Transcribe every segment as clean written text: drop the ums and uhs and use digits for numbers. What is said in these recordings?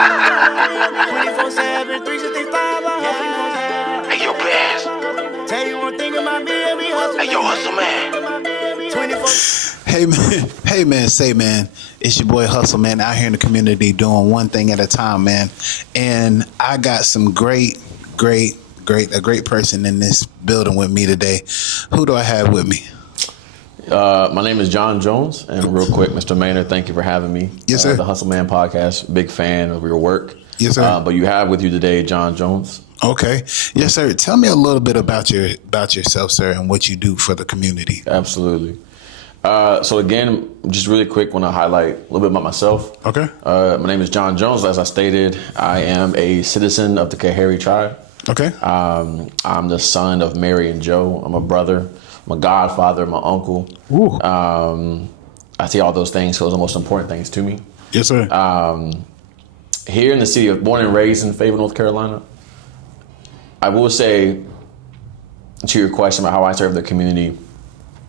24/7, 365, Hey, yo, Bass. tell you one thing about me, and we hustle. Hey, yo, Hustle Man. 24. Hey man, say man, it's your boy Hustle Man out here in the community doing one thing at a time, man. And I got some a great person in this building with me today. Who do I have with me? My name is John Jones, and real quick, Mr. Maynard, thank you for having me. Yes, sir. The Hustle Man podcast, big fan of your work. Yes, sir. But you have with you today John Jones. Okay. Yes, sir. Tell me a little bit about yourself, sir, and what you do for the community. Absolutely. So again, just really quick, want to highlight a little bit about myself. Okay. My name is John Jones. As I stated, I am a citizen of the Kahari tribe. Okay. I'm the son of Mary and Joe. I'm a brother. I'm a godfather. I'm an uncle. Ooh. I see all those things. Those are the most important things to me. Yes, sir. Here in the city of born and raised in Fayetteville, North Carolina, I will say to your question about how I serve the community.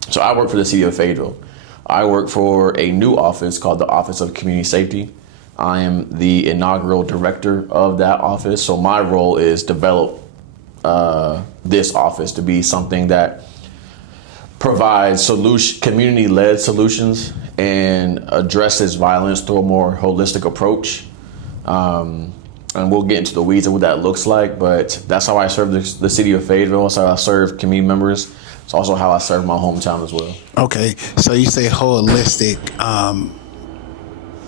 So I work for the city of Fayetteville. I work for a new office called the Office of Community Safety. I am the inaugural director of that office. So my role is develop this office to be something that provides community-led solutions and addresses violence through a more holistic approach. And we'll get into the weeds of what that looks like, but that's how I serve the city of Fayetteville. That's how I serve community members. It's also how I serve my hometown as well. Okay. So you say holistic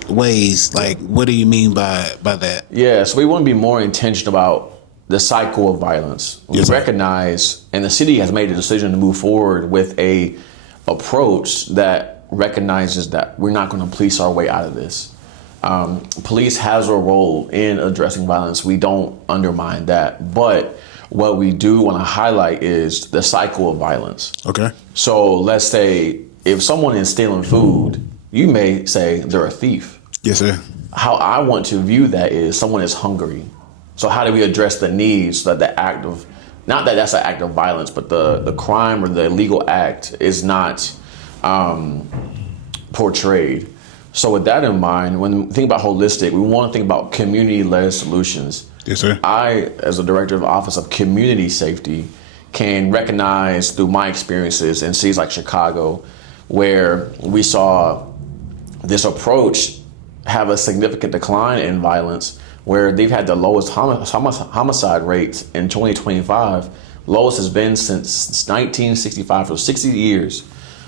ways. Like, what do you mean by that? Yeah, so we want to be more intentional about the cycle of violence. We Yes, sir. recognize, and the city has made a decision to move forward with a approach that recognizes that we're not going to police our way out of this. Police has a role in addressing violence. We don't undermine that. But what we do want to highlight is the cycle of violence. Okay. So let's say if someone is stealing food, you may say they're a thief. Yes, sir. How I want to view that is someone is hungry. So how do we address the needs that the act of, not that that's an act of violence, but the crime or the illegal act is not portrayed. So with that in mind, when we think about holistic, we want to think about community-led solutions. Yes, sir. I, as a director of the Office of Community Safety, can recognize through my experiences in cities like Chicago, where we saw this approach have a significant decline in violence, where they've had the lowest homicide rates in 2025. Lowest has been since 1965, so 60 years.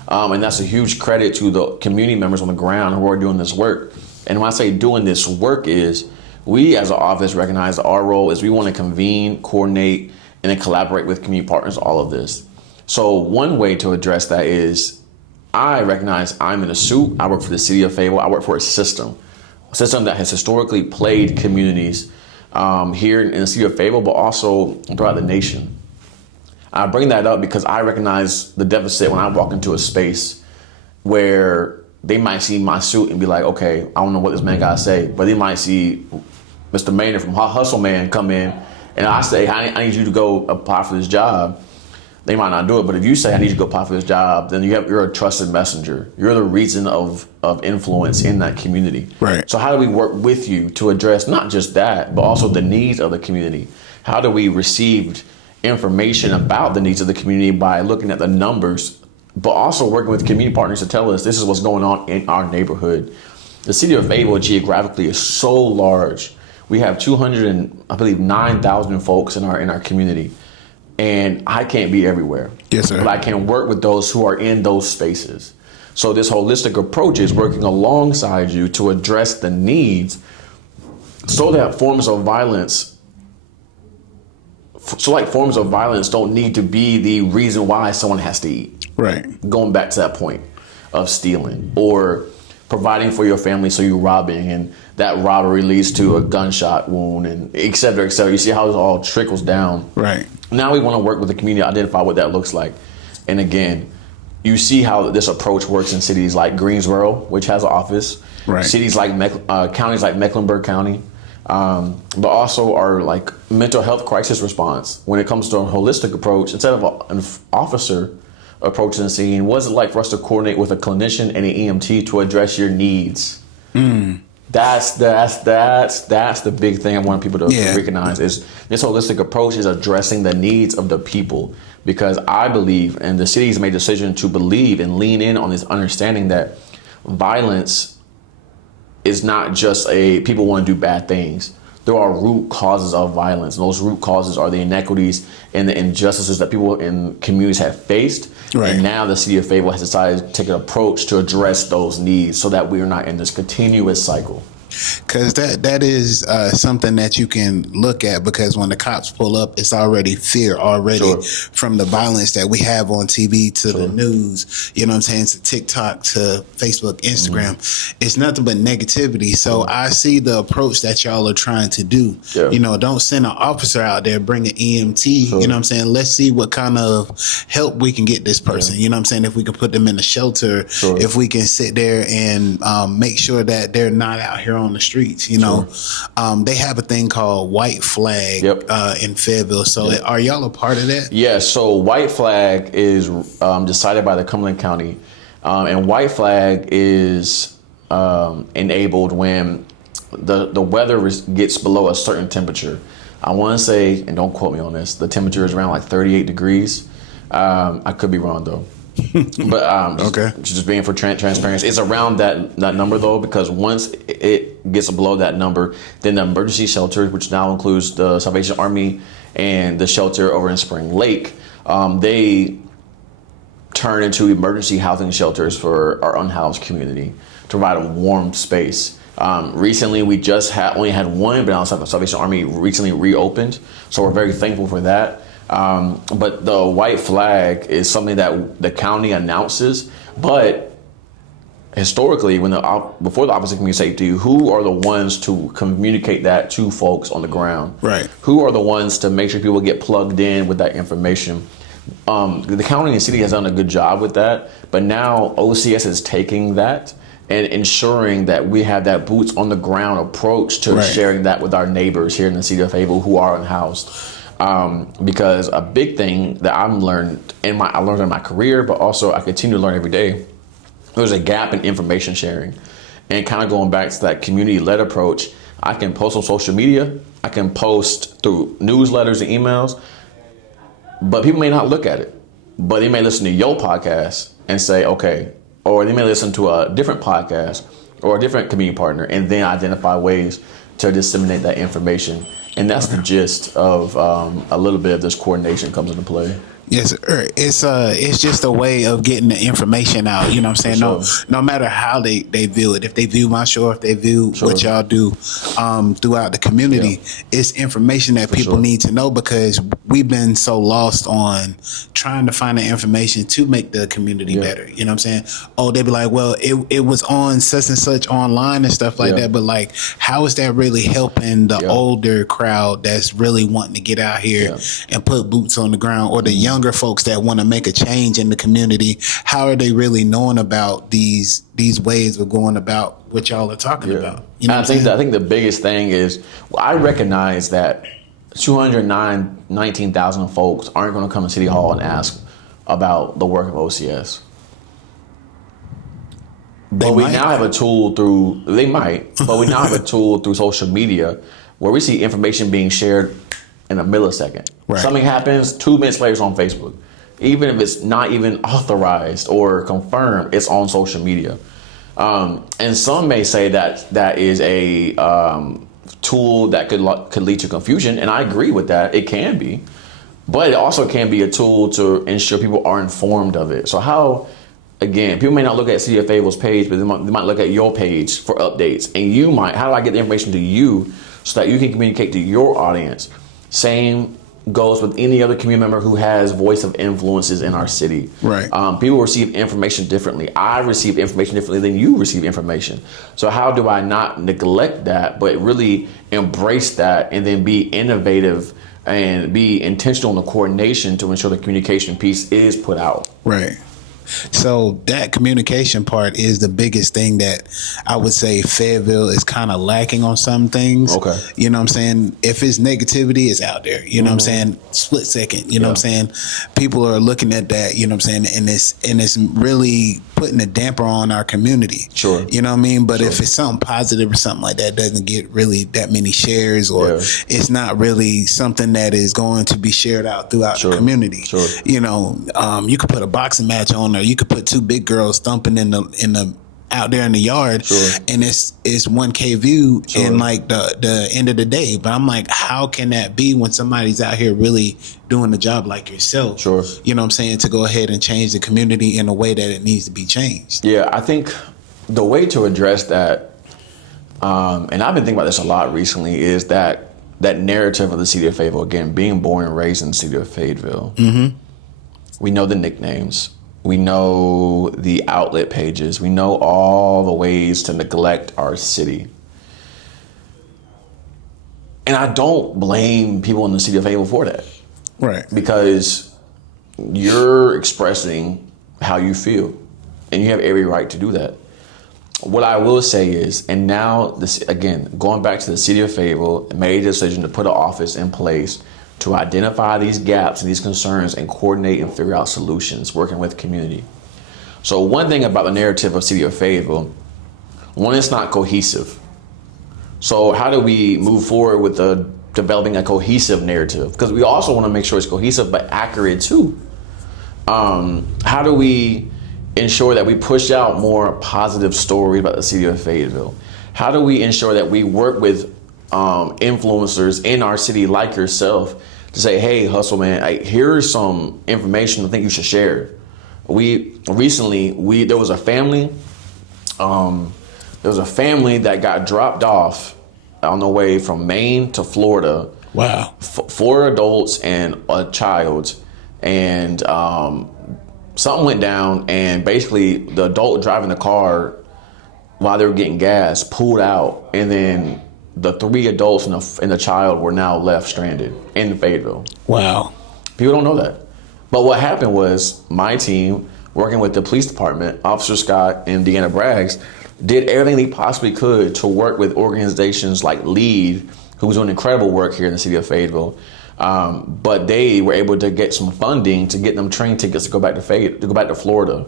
And that's a huge credit to the community members on the ground who are doing this work. And when I say doing this work is, we as an office recognize our role is we want to convene, coordinate, and then collaborate with community partners, all of this. So one way to address that is I recognize I'm in a suit. I work for the city of Fayetteville. I work for a system that has historically played communities here in the city of Fayetteville, but also throughout the nation. I bring that up because I recognize the deficit when I walk into a space where they might see my suit and be like, okay, I don't know what this man got to say, but they might see Mr. Maynard from Hustle Man come in and I say, I need you to go apply for this job. They might not do it, but if you say, I need you to go apply for this job, then you're a trusted messenger. You're the reason of influence in that community. Right. So how do we work with you to address not just that, but also the needs of the community? How do we receive information about the needs of the community by looking at the numbers, but also working with community partners to tell us this is what's going on in our neighborhood? The city of Fayetteville geographically is so large. We have 9,000 folks in our community, and I can't be everywhere. Yes, sir. But I can work with those who are in those spaces. So this holistic approach is working alongside you to address the needs so that forms of violence don't need to be the reason why someone has to eat. Right. Going back to that point of stealing or providing for your family, so you're robbing, and that robbery leads to a gunshot wound, and et cetera, et cetera. You see how this all trickles down. Right. Now we want to work with the community, identify what that looks like. And again, you see how this approach works in cities like Greensboro, which has an office. Right. Cities like counties like Mecklenburg County, but also our like mental health crisis response. When it comes to a holistic approach, instead of an officer approaching the scene, what's it like for us to coordinate with a clinician and an EMT to address your needs? That's the big thing I want people to recognize is this holistic approach is addressing the needs of the people, because I believe, and the city's made a decision to believe and lean in on this understanding that violence is not just people want to do bad things. There are root causes of violence, and those root causes are the inequities and the injustices that people in communities have faced. Right. And now the city of Fayetteville has decided to take an approach to address those needs so that we are not in this continuous cycle. Because that is something that you can look at, because when the cops pull up, it's already fear already from the violence that we have on TV to the news, you know what I'm saying, to TikTok, to Facebook, Instagram. It's nothing but negativity. So I see the approach that y'all are trying to do. You know, don't send an officer out there, bring an EMT, you know what I'm saying? Let's see what kind of help we can get this person. You know what I'm saying? If we can put them in a shelter, if we can sit there and make sure that they're not out here on the streets, you know. They have a thing called White Flag in Fayetteville. So are y'all a part of that? Yeah, so White Flag is decided by the Cumberland County. And White Flag is enabled when the weather gets below a certain temperature. I want to say, and don't quote me on this, the temperature is around like 38 degrees. I could be wrong though. But just being for transparency, it's around that number though, because once it gets below that number, then the emergency shelters, which now includes the Salvation Army and the shelter over in Spring Lake, they turn into emergency housing shelters for our unhoused community to provide a warm space. Recently, we just only had one, but now the Salvation Army recently reopened, so we're very thankful for that. But the White Flag is something that the county announces, but historically, before the Office of Community Safety, who are the ones to communicate that to folks on the ground? Right. Who are the ones to make sure people get plugged in with that information? The county and city has done a good job with that, but now OCS is taking that and ensuring that we have that boots on the ground approach to sharing that with our neighbors here in the city of Fayetteville who are unhoused. Because a big thing that I learned in my career, but also I continue to learn every day, there's a gap in information sharing. And kind of going back to that community-led approach, I can post on social media, I can post through newsletters and emails, but people may not look at it. But they may listen to your podcast and say, okay, or they may listen to a different podcast or a different community partner and then identify ways to disseminate that information. And that's the gist of a little bit of this coordination comes into play. Yes, sir. It's just a way of getting the information out. You know what I'm saying? No matter how they view it. If they view my show, if they view what y'all do throughout the community, it's information that people need to know, because we've been so lost on trying to find the information to make the community better. You know what I'm saying? Oh, they be like, well, it was on such and such online and stuff like that. But like, how is that really helping the older crowd that's really wanting to get out here and put boots on the ground, or the younger folks that want to make a change in the community? How are they really knowing about these ways of going about what y'all are talking about? You know, I think the biggest thing is, I recognize that 219,000 folks aren't going to come to City Hall and ask about the work of OCS. But we now have a tool through social media where we see information being shared in a millisecond. Something happens, 2 minutes later it's on Facebook. Even if it's not even authorized or confirmed, it's on social media. And some may say that is a tool that could lead to confusion, and I agree with that. It can be, but it also can be a tool to ensure people are informed of it. So how, again, people may not look at City of Fayetteville's page, but they might look at your page for updates, and how do I get the information to you so that you can communicate to your audience? Same goes with any other community member who has voice of influences in our city. People receive information differently. I receive information differently than you receive information. So how do I not neglect that, but really embrace that, and then be innovative and be intentional in the coordination to ensure the communication piece is put out? So that communication part is the biggest thing that I would say Fayetteville is kind of lacking on some things. Okay. You know what I'm saying? If it's negativity, it's out there. You know what I'm saying? Split second. You know what I'm saying? People are looking at that, you know what I'm saying? And it's really putting a damper on our community. Sure. You know what I mean? But if it's something positive or something like that, doesn't get really that many shares, or it's not really something that is going to be shared out throughout the community. Sure. You know, you could put a boxing match on there. You could put two big girls thumping in the out there in the yard, and it's 1K view in like the end of the day. But I'm like, how can that be when somebody's out here really doing the job like yourself? Sure. You know what I'm saying? To go ahead and change the community in a way that it needs to be changed. Yeah, I think the way to address that, and I've been thinking about this a lot recently, is that narrative of the city of Fayetteville. Again, being born and raised in the city of Fayetteville, we know the nicknames. We know the outlet pages. We know all the ways to neglect our city. And I don't blame people in the city of Fayetteville for that. Right. Because you're expressing how you feel, and you have every right to do that. What I will say is, and now this, again, going back to the city of Fayetteville, made a decision to put an office in place to identify these gaps and these concerns and coordinate and figure out solutions, working with community. So one thing about the narrative of city of Fayetteville, one, it's not cohesive. So how do we move forward with developing a cohesive narrative? Because we also want to make sure it's cohesive but accurate too. How do we ensure that we push out more positive stories about the city of Fayetteville? How do we ensure that we work with influencers in our city like yourself to say, hey, hustle man, here's some information I think you should share. There was a family that got dropped off on the way from Maine to Florida. Wow. 4 adults and a child, and something went down, and basically the adult driving the car while they were getting gas pulled out, and then the 3 adults and the child were now left stranded in Fayetteville. Wow. People don't know that. But what happened was my team, working with the police department, Officer Scott and Deanna Braggs, did everything they possibly could to work with organizations like LEAD, who's doing incredible work here in the city of Fayetteville. But they were able to get some funding to get them train tickets to go back to Florida.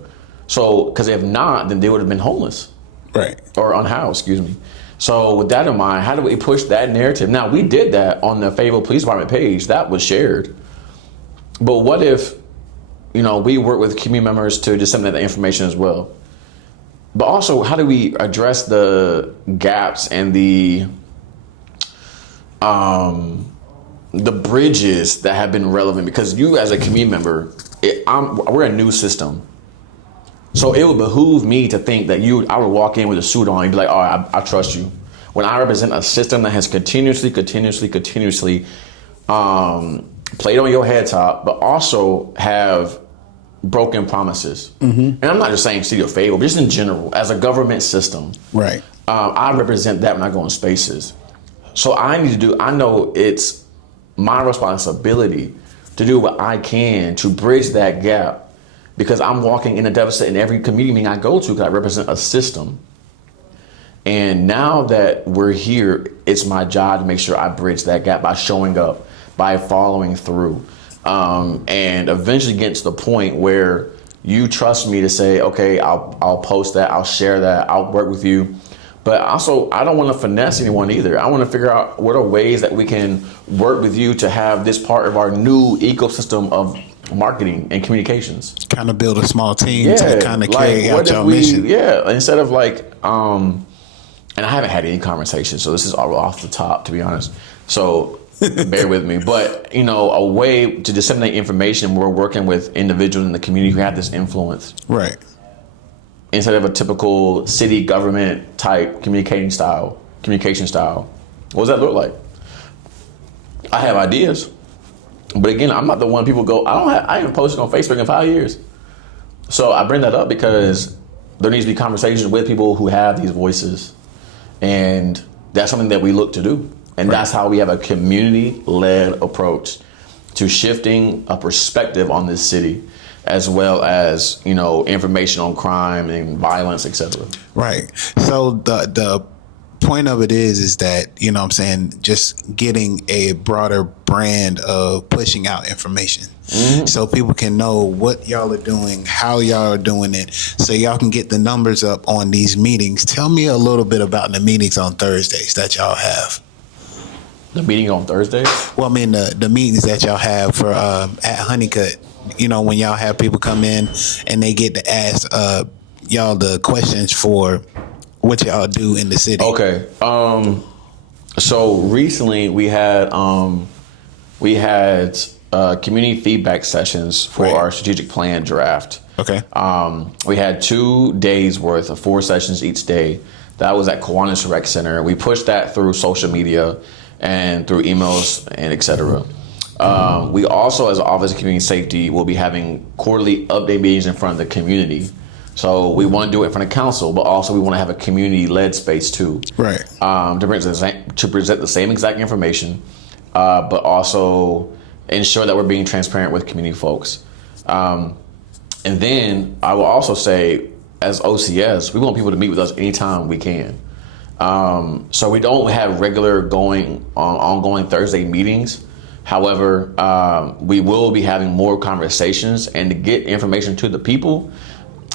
So, because if not, then they would have been homeless. Right. Or unhoused, excuse me. So with that in mind, how do we push that narrative? Now, we did that on the Fayetteville Police Department page. That was shared. But what if, we work with community members to disseminate the information as well? But also, how do we address the gaps and the bridges that have been relevant? Because you, as a community member, we're a new system. So it would behoove me to think that I would walk in with a suit on and be like, all right, I trust you. When I represent a system that has continuously played on your head top, but also have broken promises. And I'm not just saying city of Fayetteville, but just in general, as a government system. Right. I represent that when I go in spaces. So I know it's my responsibility to do what I can to bridge that gap, because I'm walking in a deficit in every community meeting I go to, because I represent a system. And now that we're here, it's my job to make sure I bridge that gap by showing up, by following through, and eventually get to the point where you trust me to say, okay, I'll post that, I'll share that, I'll work with you. But also, I don't want to finesse anyone either. I want to figure out what are ways that we can work with you to have this part of our new ecosystem of marketing and communications. Kind of build a small team to kind of carry out your mission. Yeah, instead of and I haven't had any conversations, so this is all off the top, to be honest. So bear with me. But, a way to disseminate information, we're working with individuals in the community who have this influence. Right. Instead of a typical city government type communication style. What does that look like? I have ideas. But again, I'm not the one people go, I haven't posted on Facebook in 5 years. So I bring that up because there needs to be conversations with people who have these voices. And that's something that we look to do. And that's how we have a community-led approach to shifting a perspective on this city. as well as, information on crime and violence, etc. Right. So the point of it is that, just getting a broader brand of pushing out information. So people can know what y'all are doing, how y'all are doing it, so y'all can get the numbers up on these meetings. Tell me a little bit about the meetings on Thursdays that y'all have. The meeting on Thursdays? Well, I mean, the meetings that y'all have for at Honeycut, when y'all have people come in and they get to ask y'all the questions for what y'all do in the city. Okay. So recently we had community feedback sessions for our strategic plan draft. Okay. We had 2 days worth of 4 sessions each day. That was at Kiwanis Rec Center. We pushed that through social media and through emails and et cetera. We also, as an Office of Community Safety, will be having quarterly update meetings in front of the community. So we want to do it in front of council, but also we want to have a community-led space too. Right. To present the same exact information, but also ensure that we're being transparent with community folks. And then I will also say, as OCS, we want people to meet with us anytime we can. So we don't have regular ongoing Thursday meetings. However, we will be having more conversations, and to get information to the people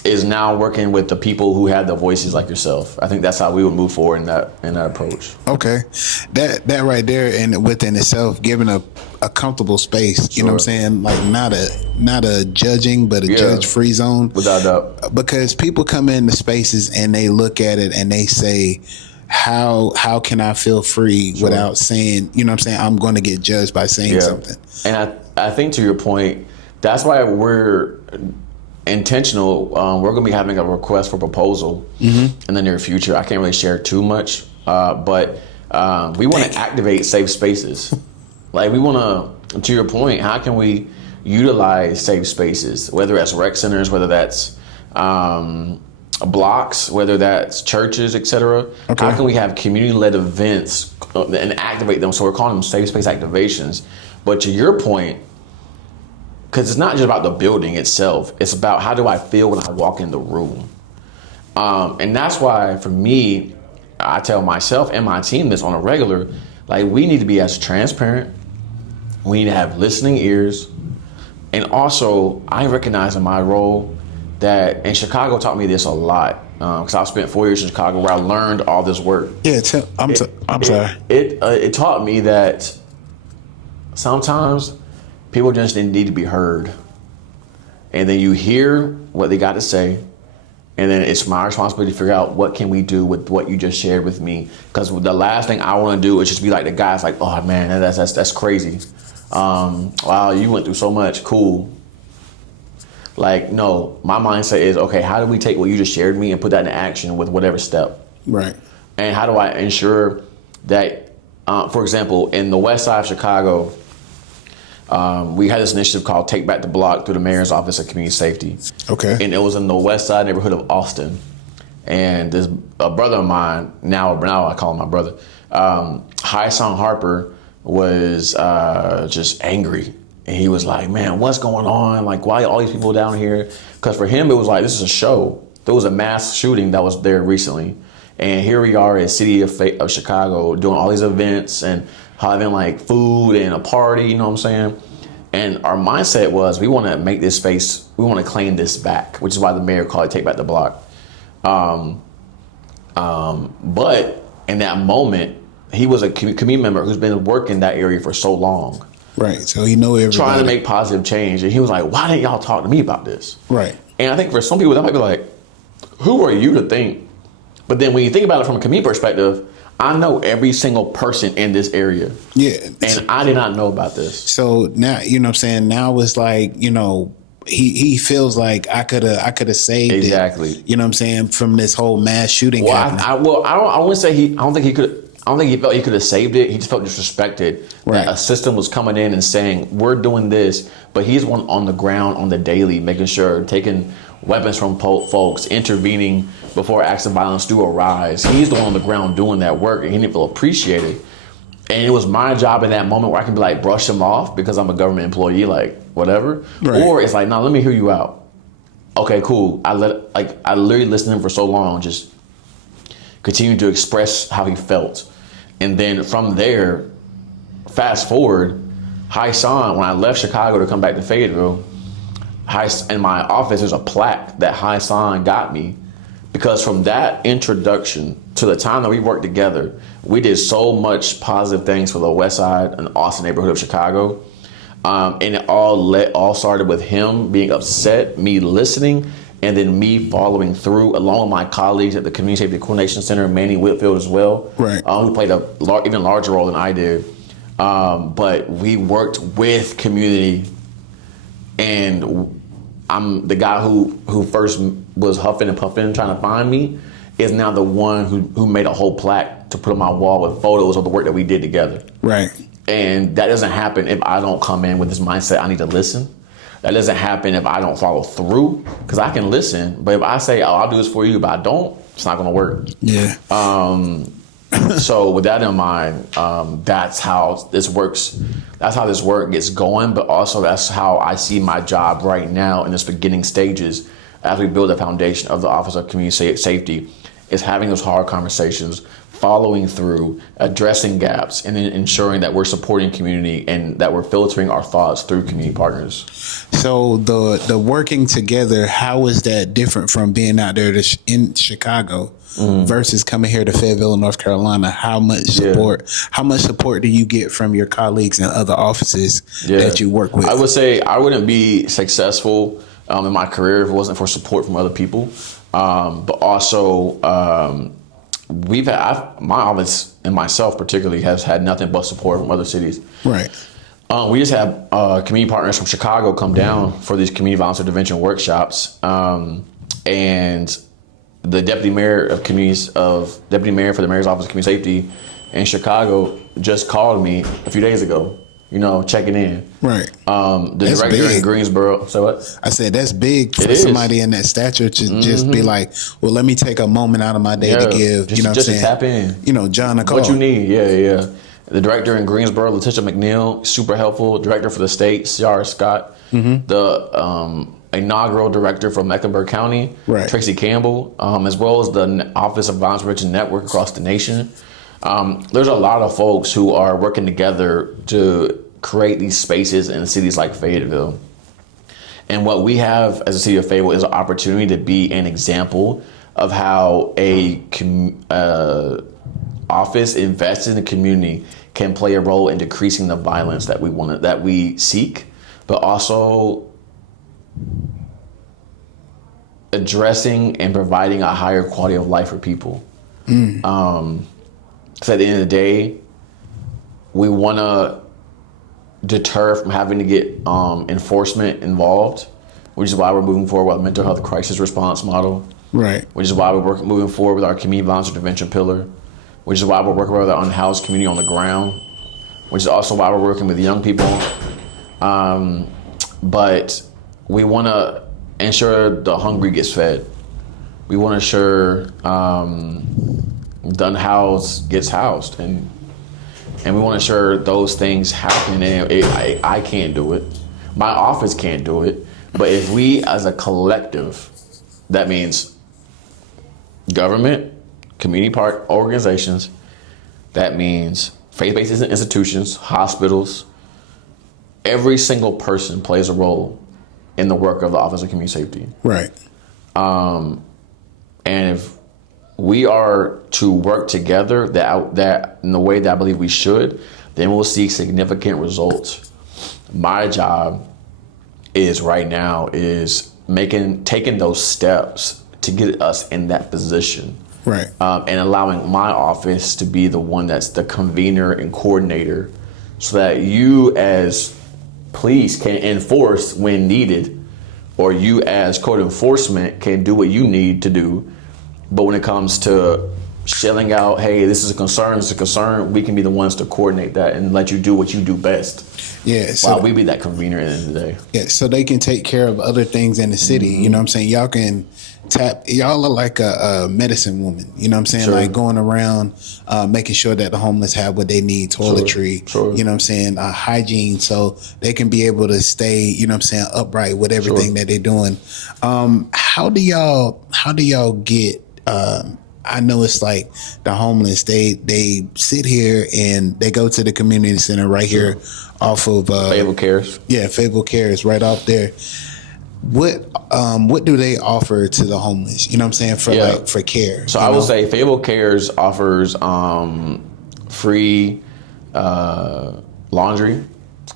is now working with the people who have the voices like yourself. I think that's how we would move forward in that approach. Okay. That right there, and within itself, giving a comfortable space, you know what I'm saying? Like not a judging, but a judge-free zone. Without doubt. Because people come into spaces and they look at it and they say, how can I feel free without saying, I'm going to get judged by saying something. And I think, to your point, that's why we're intentional. We're going to be having a request for proposal in the near future. I can't really share too much, but we want to activate safe spaces. Like, we want to your point, how can we utilize safe spaces, whether that's rec centers, whether that's blocks, whether that's churches, etc. Okay. How can we have community-led events and activate them? So we're calling them safe space activations. But to your point, because it's not just about the building itself, it's about how do I feel when I walk in the room. And that's why, for me, I tell myself and my team this on a regular, like, we need to be as transparent. We need to have listening ears. And also, I recognize in my role that, and Chicago taught me this a lot, because I spent 4 years in Chicago where I learned all this work. Yeah, I'm sorry. It taught me that sometimes people just need to be heard. And then you hear what they got to say, and then it's my responsibility to figure out what can we do with what you just shared with me. Because the last thing I want to do is just be like the guy's like, oh man, that's crazy. Wow, you went through so much. Cool. Like, no, my mindset is, okay, how do we take what you just shared with me and put that into action with whatever step? Right. And how do I ensure that, for example, in the west side of Chicago, we had this initiative called Take Back the Block through the Mayor's Office of Community Safety. Okay. And it was in the west side neighborhood of Austin. And a brother of mine, now I call him my brother, Hy-Sung Harper, was just angry. And he was like, man, what's going on? Like, why all these people down here? Because for him, it was like, this is a show. There was a mass shooting that was there recently. And here we are in the city of Chicago doing all these events and having like food and a party, you know what I'm saying? And our mindset was, we want to make this space, we want to claim this back, which is why the mayor called it Take Back the Block. But in that moment, he was a community member who's been working that area for so long. Right, so he know everybody. Trying to make positive change. And he was like, why didn't y'all talk to me about this? Right. And I think for some people, that might be like, who are you to think? But then when you think about it from a community perspective, I know every single person in this area. Yeah. And I did not know about this. So now, you know what I'm saying? Now it's like, he feels like I could have saved it. You know what I'm saying? From this whole mass shooting happening. I wouldn't say I don't think he felt he could have saved it. He just felt disrespected that a system was coming in and saying, we're doing this, but he's one on the ground on the daily, making sure, taking weapons from folks, intervening before acts of violence do arise. He's the one on the ground doing that work, and he didn't feel appreciated. And it was my job in that moment where I can be like, brush him off because I'm a government employee. Like, whatever. Right. Or it's like, nah, let me hear you out. Okay, cool. I literally listened to him for so long, just continued to express how he felt. And then from there, fast forward, Hassan, when I left Chicago to come back to Fayetteville, in my office, there's a plaque that Hassan got me, because from that introduction to the time that we worked together, we did so much positive things for the West Side and Austin neighborhood of Chicago. And it all started with him being upset, me listening, and then me following through, along with my colleagues at the Community Safety Coordination Center, Manny Whitfield as well, right? Who played a even larger role than I did. But we worked with community, and I'm the guy who first was huffing and puffing trying to find me is now the one who made a whole plaque to put on my wall with photos of the work that we did together. Right. And that doesn't happen if I don't come in with this mindset, I need to listen. That doesn't happen if I don't follow through, because I can listen. But if I say, oh, I'll do this for you, but I don't, it's not going to work. Yeah. So with that in mind, that's how this works. That's how this work gets going. But also that's how I see my job right now in its beginning stages as we build a foundation of the Office of Community Safety, is having those hard conversations, following through, addressing gaps, and then ensuring that we're supporting community and that we're filtering our thoughts through community partners. So the working together, how is that different from being out there in Chicago versus coming here to Fayetteville, North Carolina? How much support? How much support do you get from your colleagues and other offices that you work with? I would say I wouldn't be successful in my career if it wasn't for support from other people. But also, my office and myself particularly has had nothing but support from other cities. Right. We just had community partners from Chicago come down for these community violence intervention workshops, and the deputy mayor for the mayor's office of community safety in Chicago just called me a few days ago. Checking in. Right. The That's director big. in Greensboro. So what? I said that's big for It somebody in that stature to just be like, well, let me take a moment out of my day to give, just to tap in. John a call. What you need, yeah. The director in Greensboro, Letitia McNeil, super helpful. Director for the state, Ciara Scott. The inaugural director from Mecklenburg County, right. Tracy Campbell, as well as the Office of Violence Prevention Network across the nation. There's a lot of folks who are working together to create these spaces in cities like Fayetteville. And what we have as a city of Fayetteville is an opportunity to be an example of how a office invested in the community can play a role in decreasing the violence that we seek, but also addressing and providing a higher quality of life for people. Because at the end of the day, we want to deter from having to get enforcement involved, which is why we're moving forward with a mental health crisis response model. Right. Which is why we're moving forward with our community violence intervention pillar, which is why we're working with our unhoused community on the ground, which is also why we're working with young people. But we want to ensure the hungry gets fed. We want to ensure the unhoused gets housed, and we want to ensure those things happen. And I can't do it. My office can't do it. But if we as a collective, that means government, community part organizations, that means faith-based institutions, hospitals, every single person plays a role in the work of the Office of Community Safety. Right. And if we are to work together that in the way that I believe we should, then we'll see significant results. My job is right now is taking those steps to get us in that position. Right. And allowing my office to be the one that's the convener and coordinator, so that you as police can enforce when needed, or you as code enforcement can do what you need to do. But when it comes to shelling out, hey, this is a concern, this is a concern, we can be the ones to coordinate that and let you do what you do best. Yeah. So While we be that convener at the end of the day. yeah, so they can take care of other things in the city. You know what I'm saying? Y'all can y'all are like a medicine woman. You know what I'm saying? Sure. Like going around making sure that the homeless have what they need, toiletry, Sure. you know what I'm saying, hygiene, so they can be able to stay, you know what I'm saying, upright with everything that they're doing. How do y'all get I know it's like the homeless, they sit here and they go to the community center right here off of Fayetteville Cares. Yeah, Fayetteville Cares right off there. What do they offer to the homeless? You know what I'm saying, for care. So I would say Fayetteville Cares offers free laundry.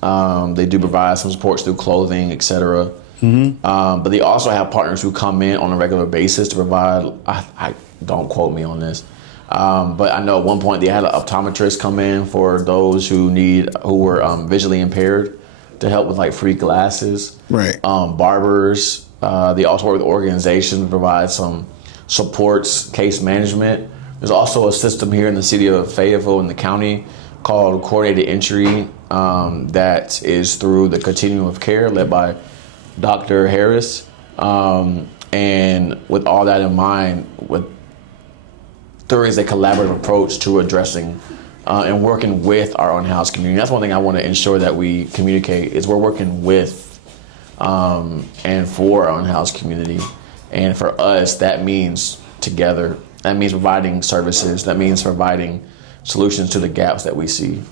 They do provide some supports through clothing, etc. But they also have partners who come in on a regular basis to provide. I don't quote me on this, but I know at one point they had an optometrist come in for those who were visually impaired to help with like free glasses. Right. Barbers. They also work with organizations to provide some supports, case management. There's also a system here in the city of Fayetteville in the county called coordinated entry that is through the continuum of care led by Dr. Harris. And with all that in mind, there is a collaborative approach to addressing and working with our unhoused community. That's one thing I want to ensure that we communicate is we're working with and for our unhoused community. And for us, that means together. That means providing services. That means providing solutions to the gaps that we see.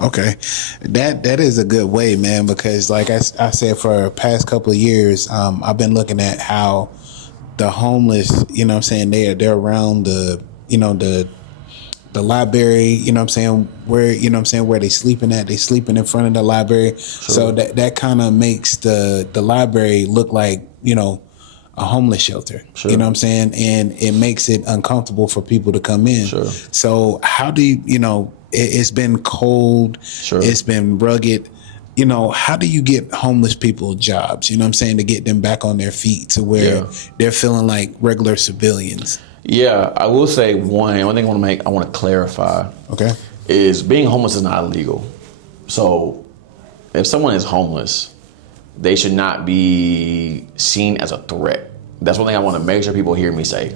Okay, that is a good way, man, because like I said, for the past couple of years, I've been looking at how the homeless, you know what I'm saying, they're around the library, you know what I'm saying, where they sleeping at. They sleeping in front of the library. Sure. So that kind of makes the library look like, a homeless shelter. Sure. You know what I'm saying? And it makes it uncomfortable for people to come in. Sure. So how do it's been cold, sure, it's been rugged. How do you get homeless people jobs, you know what I'm saying, to get them back on their feet to where they're feeling like regular civilians? Yeah, I will say one thing I want to clarify. Okay. Is being homeless is not illegal. So if someone is homeless, they should not be seen as a threat. That's one thing I want to make sure people hear me say,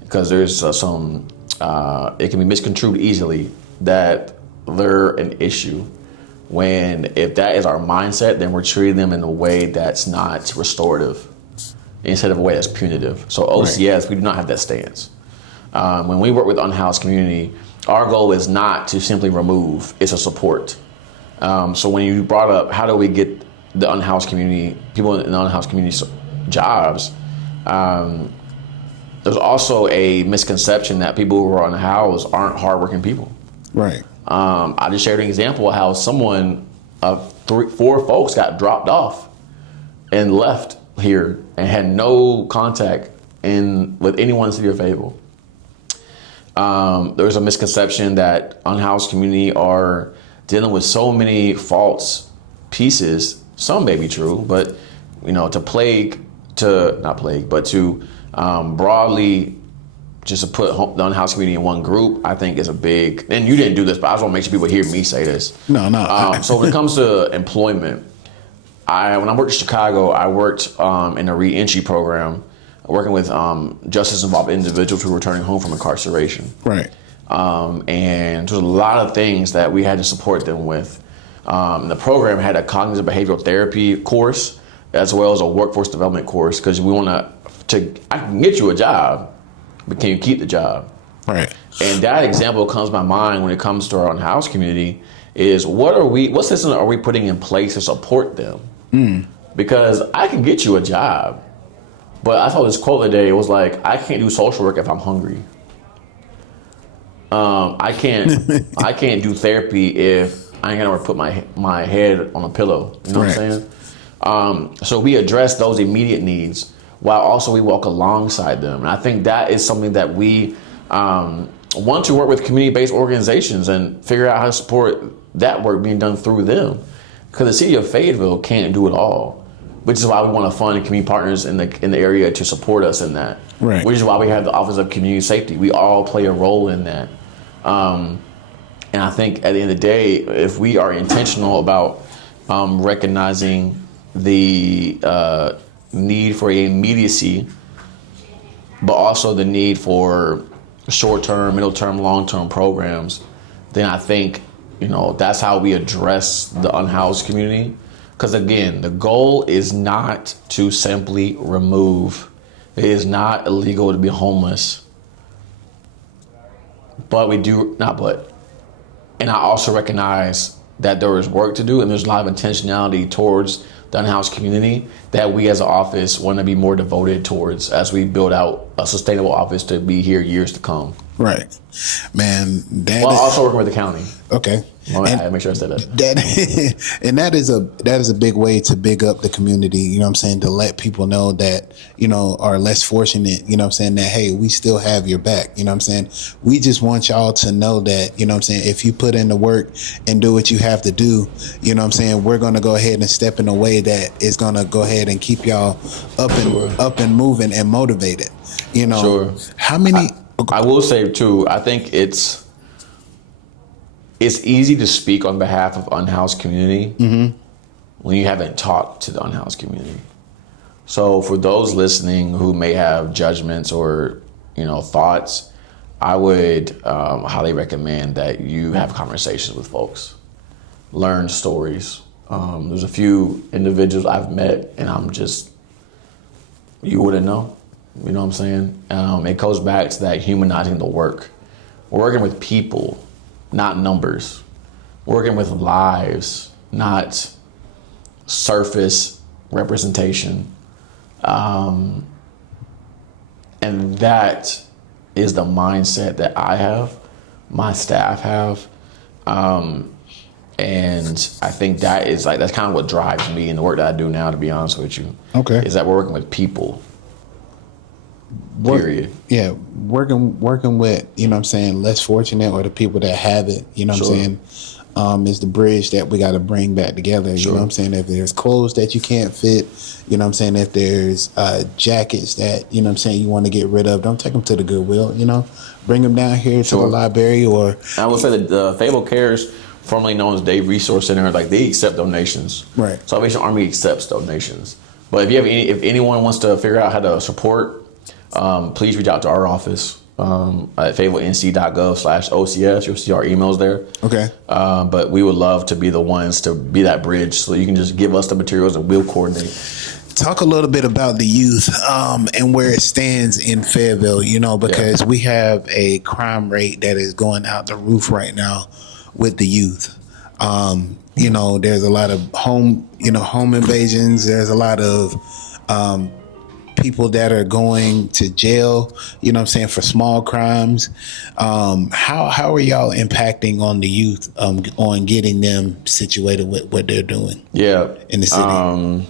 because there's it can be misconstrued easily that they're an issue. When if that is our mindset, then we're treating them in a way that's not restorative instead of a way that's punitive. So OCS, we do not have that stance. When we work with unhoused community, our goal is not to simply remove, it's a support. So when you brought up how do we get the unhoused community, people in the unhoused community jobs, there's also a misconception that people who are unhoused aren't hardworking people. Right. I just shared an example of how someone, 4 folks got dropped off and left here and had no contact with anyone in the city of Fayetteville. There's a misconception that unhoused community are dealing with so many false pieces. Some may be true, but to broadly just to put the unhoused community in one group, I think is a big, and you didn't do this, but I just want to make sure people hear me say this. No. So when it comes to employment, when I worked in Chicago, I worked in a re-entry program, working with justice-involved individuals who were returning home from incarceration. Right. And there's a lot of things that we had to support them with. The program had a cognitive behavioral therapy course, as well as a workforce development course, because we want I can get you a job, but can you keep the job? Right. And that example comes to my mind when it comes to our unhoused community is what system are we putting in place to support them? Because I can get you a job, but I saw this quote today. It was like, I can't do social work if I'm hungry. I can't do therapy if I ain't gonna put my head on a pillow. You know what I'm saying? So we address those immediate needs while also we walk alongside them. And I think that is something that we want to work with community-based organizations and figure out how to support that work being done through them. Because the city of Fayetteville can't do it all. which is why we want to fund community partners in the area to support us in that. Right. Which is why we have the Office of Community Safety. We all play a role in that. And I think at the end of the day, if we are intentional about recognizing the need for immediacy, but also the need for short-term, middle-term, long-term programs, then I think, that's how we address the unhoused community. Because again, the goal is not to simply remove. It is not illegal to be homeless. But and I also recognize that there is work to do, and there's a lot of intentionality towards the unhoused community that we as an office want to be more devoted towards as we build out a sustainable office to be here years to come. Right. Man, also working with the county. Okay. I make sure I said that. And that is a big way to big up the community, you know what I'm saying, to let people know that, are less fortunate, you know what I'm saying, that, hey, we still have your back, you know what I'm saying. We just want y'all to know that, you know what I'm saying, if you put in the work and do what you have to do, you know what I'm saying, we're going to go ahead and step in a way that is going to go ahead and keep y'all up and moving and motivated, Sure. How many... I will say too, I think it's easy to speak on behalf of unhoused community when you haven't talked to the unhoused community. So for those listening who may have judgments or thoughts, I would highly recommend that you have conversations with folks, learn stories. There's a few individuals I've met and you wouldn't know. You know what I'm saying? It goes back to that humanizing the work. We're working with people, not numbers. We're working with lives, not surface representation. And that is the mindset that I have, my staff have. And I think that's kind of what drives me in the work that I do now, to be honest with you. Okay. Is that we're working with people. Period. Yeah, working with, you know what I'm saying, less fortunate or the people that have it, you know what I'm saying, is the bridge that we got to bring back together. You know what I'm saying? If there's clothes that you can't fit, you know what I'm saying, if there's jackets that, you know what I'm saying, you want to get rid of, don't take them to the Goodwill, bring them down here to the library. Or I will say that Fayetteville Cares, formerly known as Dave Resource Center, they accept donations. Right. Salvation Army accepts donations. But if anyone wants to figure out how to support, please reach out to our office at fayetteville.nc.gov/OCS. You'll see our emails there. Okay. But we would love to be the ones to be that bridge, so you can just give us the materials and we'll coordinate. Talk a little bit about the youth and where it stands in Fayetteville, because we have a crime rate that is going out the roof right now with the youth. There's a lot of home invasions. There's a lot of people that are going to jail, for small crimes. How are y'all impacting on the youth on getting them situated with what they're doing? Yeah. In the city.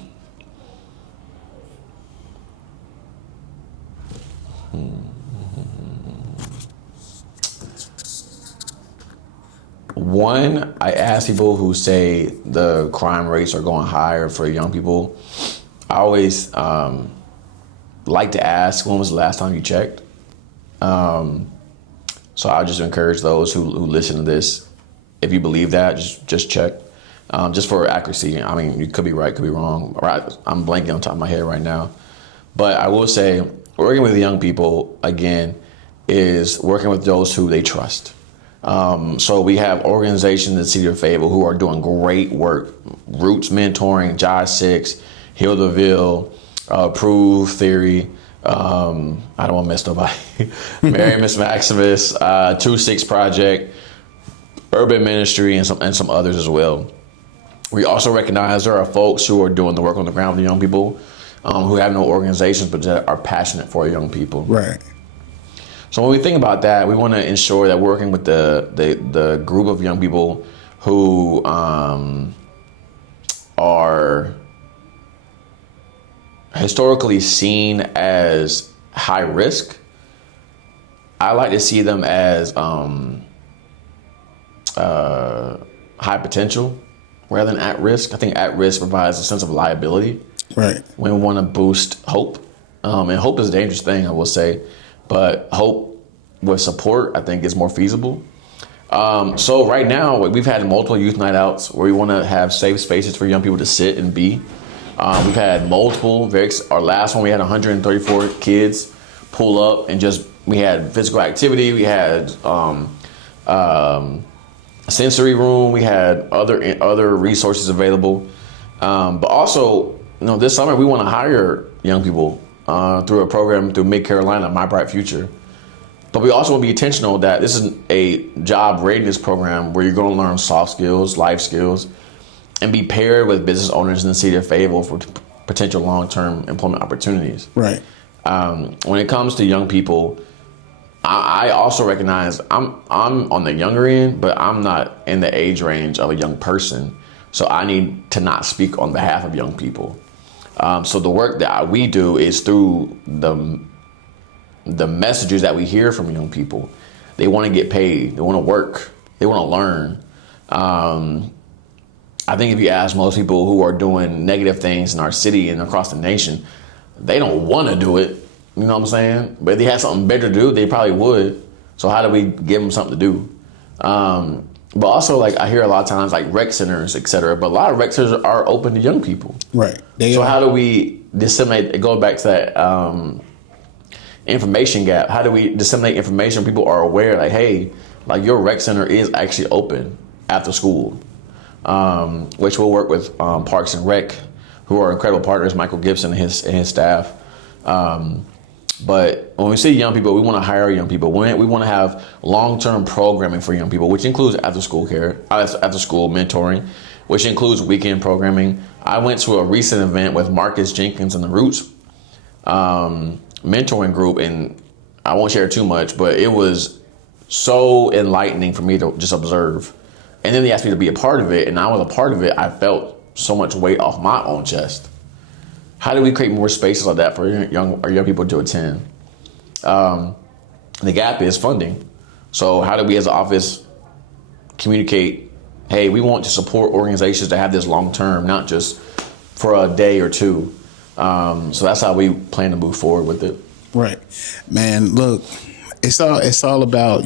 One, I ask people who say the crime rates are going higher for young people. I always like to ask, when was the last time you checked? So I just encourage those who listen to this, if you believe that, just check, just for accuracy. I mean, you could be right, could be wrong. I'm blanking on top of my head right now. But I will say, working with young people, again, is working with those who they trust. So we have organizations in the city of Fayetteville who are doing great work. Roots Mentoring, Jai 6, Heal the Ville, Prove Theory. I don't want to mess nobody. Mary Miss Maximus, 2-6 Project, Urban Ministry, and some others as well. We also recognize there are folks who are doing the work on the ground with young people who have no organizations but that are passionate for young people. Right. So when we think about that, we want to ensure that we're working with the group of young people who are historically seen as high risk. I like to see them as high potential rather than at risk. I think at risk provides a sense of liability. Right. We want to boost hope. And hope is a dangerous thing, I will say. But hope with support, I think, is more feasible. So right now, we've had multiple youth night outs where we want to have safe spaces for young people to sit and be. We've had multiple. Our last one, we had 134 kids pull up and we had physical activity. We had sensory room. We had other resources available. But also, this summer we want to hire young people through a program through Mid Carolina, My Bright Future. But we also want to be intentional that this is a job readiness program where you're going to learn soft skills, life skills, and be paired with business owners in the city of Fayetteville for potential long-term employment opportunities. Right. When it comes to young people, I also recognize I'm on the younger end, but I'm not in the age range of a young person. So I need to not speak on behalf of young people. So the work that we do is through the messages that we hear from young people. They want to get paid. They want to work. They want to learn. I think if you ask most people who are doing negative things in our city and across the nation, they don't want to do it. You know what I'm saying? But if they had something better to do, they probably would. So how do we give them something to do? But also, I hear a lot of times, rec centers, et cetera. But a lot of rec centers are open to young people. Right. How do we disseminate, going back to that information gap, how do we disseminate information when people are aware, hey, your rec center is actually open after school, which we'll work with Parks and Rec, who are incredible partners, Michael Gibson and his staff. But when we say young people, we want to hire young people. We want to have long-term programming for young people, which includes after-school care, after-school mentoring, which includes weekend programming. I went to a recent event with Marcus Jenkins and the Roots mentoring group, and I won't share too much, but it was so enlightening for me to just observe. And then they asked me to be a part of it, and I was a part of it. I felt so much weight off my own chest. How do we create more spaces like that for young people to attend? The gap is funding. So how do we as an office communicate, hey, we want to support organizations that have this long term, not just for a day or two. So that's how we plan to move forward with it. Right. Man, look, it's all about,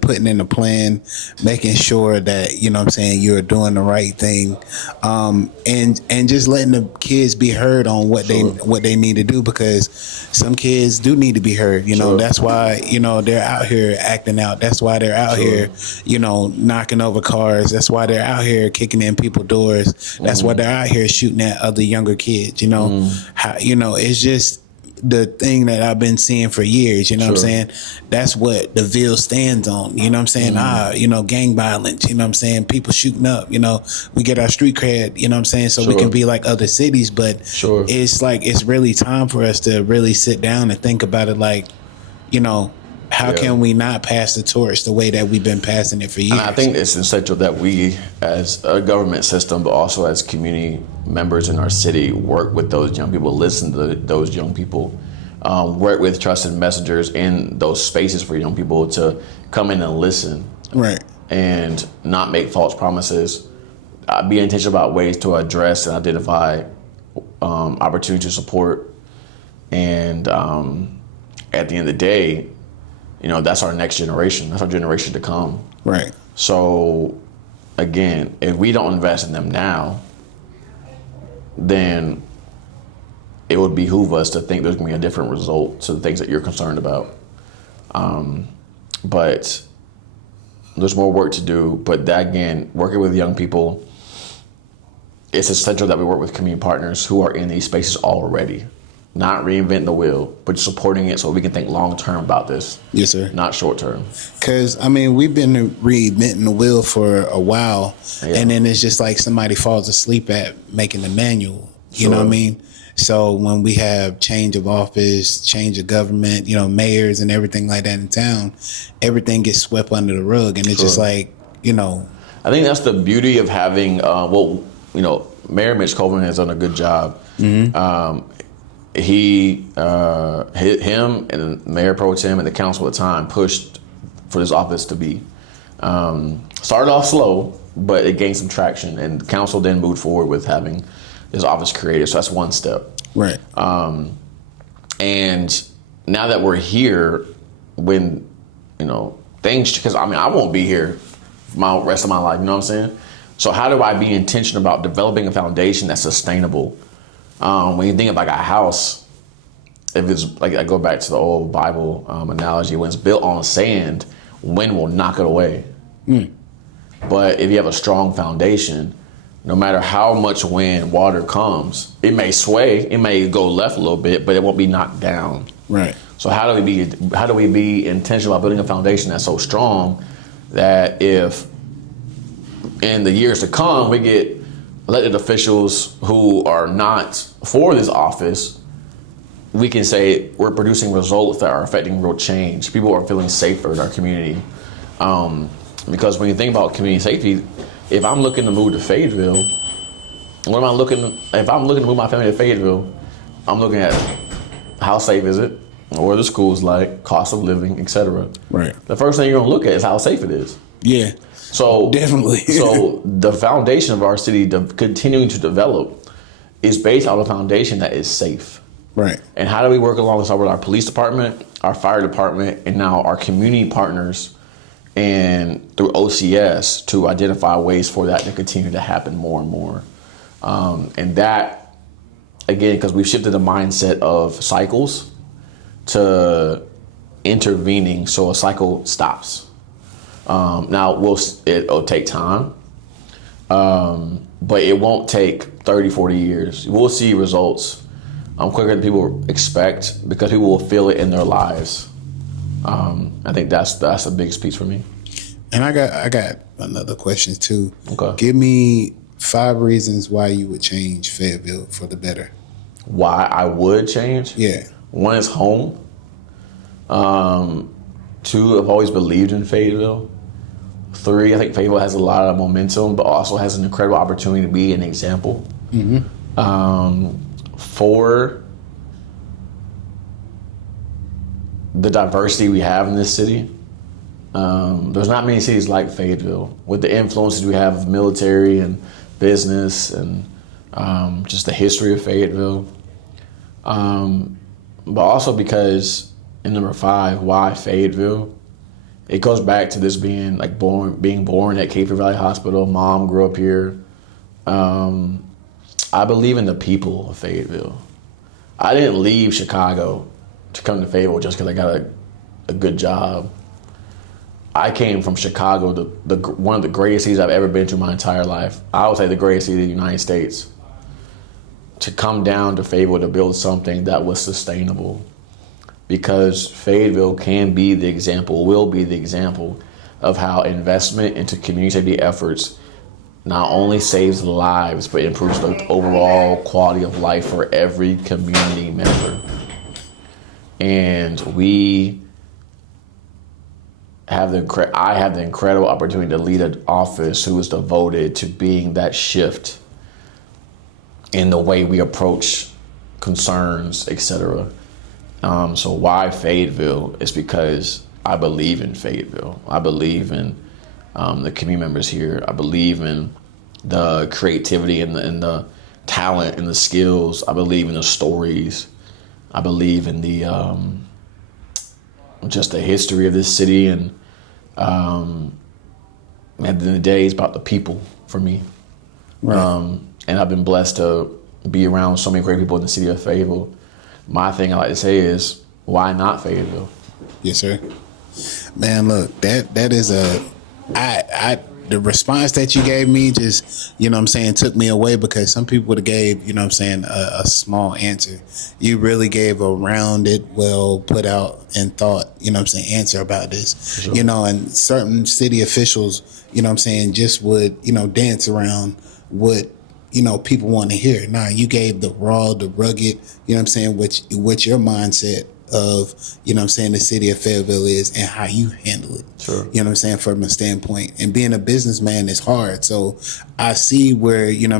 putting in a plan, making sure that, you're doing the right thing. And just letting the kids be heard on what they need to do, because some kids do need to be heard. That's why, they're out here acting out. That's why they're out here, knocking over cars. That's why they're out here kicking in people's doors. That's why they're out here shooting at other younger kids. It's just the thing that I've been seeing for years, what I'm saying? That's what the Ville stands on, what I'm saying? Gang violence, what I'm saying? People shooting up, we get our street cred, what I'm saying? So we can be like other cities, but it's really time for us to really sit down and think about it, how can we not pass the torch the way that we've been passing it for years? And I think it's essential that we, as a government system, but also as community members in our city, work with those young people, listen to those young people, work with trusted messengers in those spaces for young people to come in and listen. Right. And not make false promises. Be intentional about ways to address and identify opportunity to support. And at the end of the day, that's our next generation. That's our generation to come. Right. So, again, if we don't invest in them now, then it would behoove us to think there's going to be a different result to the things that you're concerned about. But there's more work to do. But that, again, working with young people, it's essential that we work with community partners who are in these spaces already. Not reinventing the wheel, but supporting it so we can think long term about this. Yes, sir. Not short term. Because, we've been reinventing the wheel for a while, and then it's just like somebody falls asleep at making the manual. You know what I mean? So when we have change of office, change of government, mayors and everything like that in town, everything gets swept under the rug. And it's just like, I think that's the beauty of having, Mayor Mitch Colvin has done a good job. Mm-hmm. Him and Mayor Pro Tem and the council at the time pushed for this office to be. Started off slow, but it gained some traction, and the council then moved forward with having this office created. So that's one step. Right. And now that we're here, when, things, because I won't be here for my rest of my life, you know what I'm saying? So how do I be intentional about developing a foundation that's sustainable? When you think of like a house, if it's like, I go back to the old Bible analogy, when it's built on sand, wind will knock it away. But if you have a strong foundation, no matter how much wind, water comes, it may sway, it may go left a little bit, but it won't be knocked down. Right. So how do we be intentional about building a foundation that's so strong that if in the years to come we get elected officials who are not for this office, we can say we're producing results that are affecting real change. People are feeling safer in our community. Because when you think about community safety, if I'm looking to move to Fayetteville, if I'm looking to move my family to Fayetteville, I'm looking at how safe is it, what are the schools like, cost of living, etc. Right. The first thing you're gonna look at is how safe it is. Yeah. So definitely. So the foundation of our city continuing to develop is based on a foundation that is safe. Right. And how do we work alongside with our police department, our fire department, and now our community partners and through OCS to identify ways for that to continue to happen more and more. And that, again, because we've shifted the mindset of cycles to intervening so a cycle stops. Now, it'll take time, but it won't take 30, 40 years. We'll see results quicker than people expect because people will feel it in their lives. I think that's the biggest piece for me. And I got another question too. Okay. Give me 5 reasons why you would change Fayetteville for the better. Why I would change? Yeah. 1 is home. 2, I've always believed in Fayetteville. 3, I think Fayetteville has a lot of momentum, but also has an incredible opportunity to be an example. 4, the diversity we have in this city. There's not many cities like Fayetteville with the influences we have of military and business and just the history of Fayetteville. But also because in number 5, why Fayetteville? It goes back to this being born at Fayetteville Valley Hospital. Mom grew up here. I believe in the people of Fayetteville. I didn't leave Chicago to come to Fayetteville just because I got a good job. I came from Chicago, one of the greatest cities I've ever been to my entire life. I would say the greatest city in the United States. To come down to Fayetteville to build something that was sustainable. Because Fayetteville can be the example, will be the example of how investment into community safety efforts not only saves lives, but improves the overall quality of life for every community member. And I have the incredible opportunity to lead an office who is devoted to being that shift in the way we approach concerns, etc. So why Fayetteville is because I believe in Fayetteville. I believe in the community members here. I believe in the creativity and the talent and the skills. I believe in the stories. I believe in the just the history of this city, and at the end of the day, it's about the people for me. Right. And I've been blessed to be around so many great people in the city of Fayetteville. My thing I like to say is, why not Fayetteville? Yes, sir. Man, look, that is the response that you gave me just, took me away, because some people would have gave, a small answer. You really gave a rounded, well put out and thought, answer about this. Sure. And certain city officials, just would, dance around what, people want to hear. Nah, you gave the raw, the rugged, what your mindset of, the city of Fayetteville is and how you handle it. Sure. From a standpoint. And being a businessman is hard. So I see where, you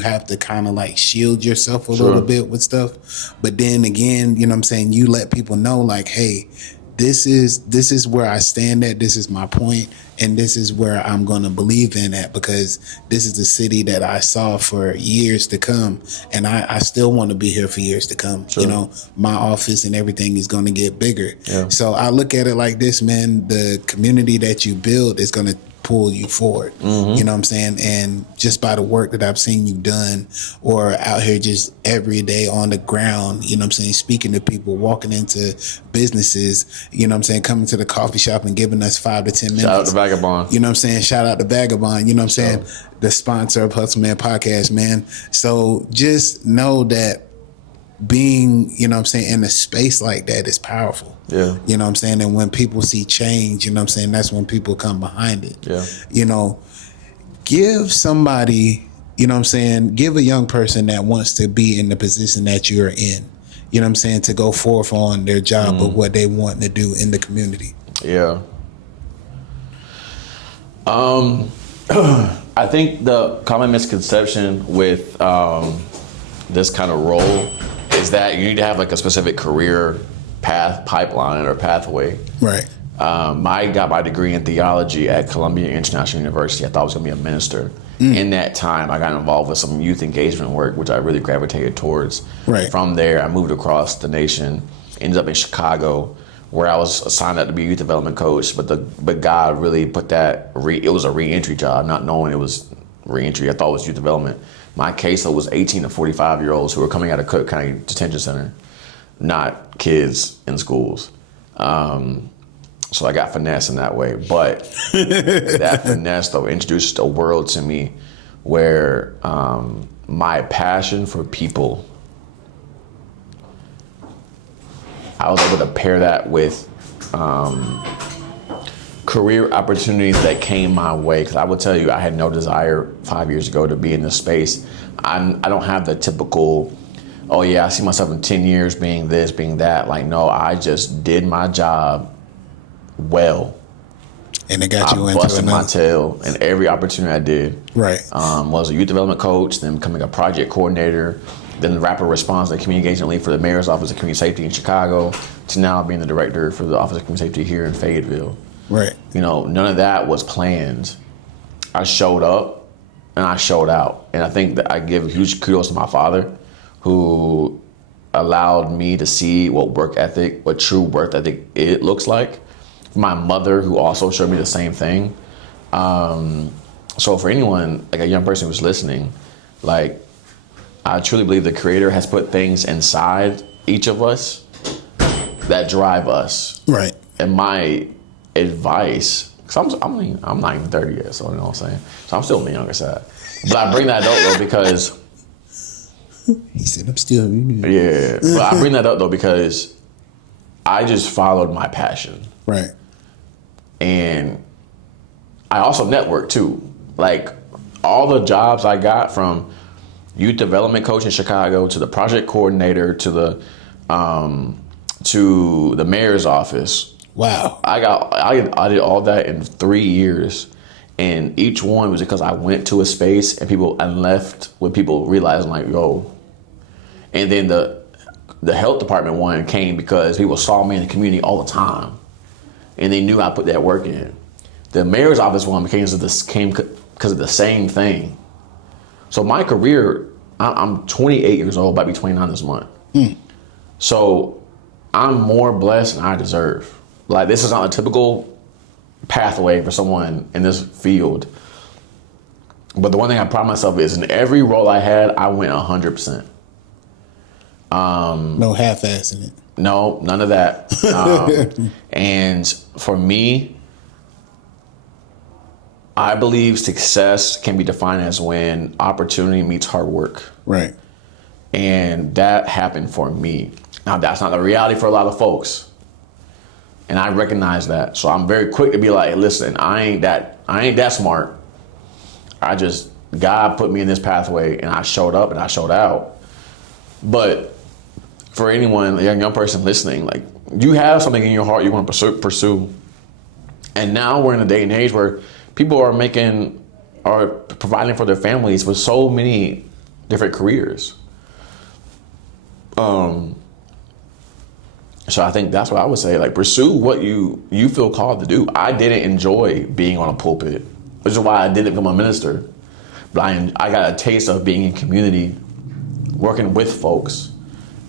have to kind of like shield yourself a little bit with stuff. But then again, you let people know like, hey, this is where I stand at. This is my point, and this is where I'm gonna believe in at, because this is the city that I saw for years to come, and I still want to be here for years to come. Sure. You know, my office and everything is gonna get bigger. Yeah. So I look at it like this, man. The community that you build is gonna pull you forward. You know what I'm saying? And just by the work that I've seen you done, or out here just every day on the ground, you know what I'm saying, speaking to people, walking into businesses, you know what I'm saying, coming to the coffee shop and giving us 5 to 10 minutes. Shout out to Vagabond. You know what I'm saying? Shout out to Vagabond, you know what I'm saying? The sponsor of Hustle Man Podcast, man. So just know that being, you know what I'm saying, in a space like that is powerful. Yeah. You know what I'm saying? And when people see change, you know what I'm saying, that's when people come behind it. Yeah. You know, give somebody, you know what I'm saying, give a young person that wants to be in the position that you're in, you know what I'm saying, to go forth on their job of what they want to do in the community. Yeah. I think the common misconception with this kind of role is that you need to have like a specific career pipeline or pathway. Right. I got my degree in theology at Columbia International University. I thought I was going to be a minister. In that time, I got involved with some youth engagement work, which I really gravitated towards. Right. From there, I moved across the nation, ended up in Chicago, where I was assigned out to be a youth development coach. But God really put that, it was a re-entry job, not knowing it was re-entry. I thought it was youth development. My caseload was 18 to 45-year-olds who were coming out of Cook County Detention Center, not kids in schools. So I got finesse in that way. But that finesse, though, introduced a world to me where my passion for people, I was able to pair that with career opportunities that came my way. Because I would tell you, I had no desire 5 years ago to be in this space. I don't have the typical, oh yeah, I see myself in 10 years being this, being that. Like, no, I just did my job well. And it got you into busted my another. tail in every opportunity I did. Right. Was a youth development coach, then becoming a project coordinator, then the rapid response and community engagement lead for the mayor's office of community safety in Chicago, to now being the director for the office of community safety here in Fayetteville. Right. You know, none of that was planned. I showed up and I showed out. And I think that I give huge kudos to my father, who allowed me to see what true work ethic it looks like. My mother, who also showed me the same thing. So for anyone, like a young person who's listening, like, I truly believe the Creator has put things inside each of us that drive us. Right. And my advice, because I'm not even 30 yet, so you know what I'm saying? So I'm still on the younger side. But I bring that up though because... He said, I'm still... Yeah, but I bring that up though because I just followed my passion. Right. And I also network too. Like, all the jobs I got, from youth development coach in Chicago to the project coordinator to the mayor's office. Wow. I did all that in 3 years, and each one was because I went to a space and left with people realizing, like, yo. And then the health department one came because people saw me in the community all the time, and they knew I put that work in. The mayor's office one came because of the same thing. So my career, I'm 28 years old, about to be 29 this month. So I'm more blessed than I deserve. Like, this is not a typical pathway for someone in this field. But the one thing I pride myself is, in every role I had, I went 100%. No half-assing it. No, none of that. And for me, I believe success can be defined as when opportunity meets hard work. Right. And that happened for me. Now, that's not the reality for a lot of folks. And I recognize that. So I'm very quick to be like, listen, I ain't that smart. God put me in this pathway, and I showed up and I showed out. But for anyone, a young person listening, like, you have something in your heart you want to pursue. And now we're in a day and age where people are providing for their families with so many different careers. So I think that's what I would say. Like, pursue what you feel called to do. I didn't enjoy being on a pulpit, which is why I didn't become a minister. But I got a taste of being in community, working with folks,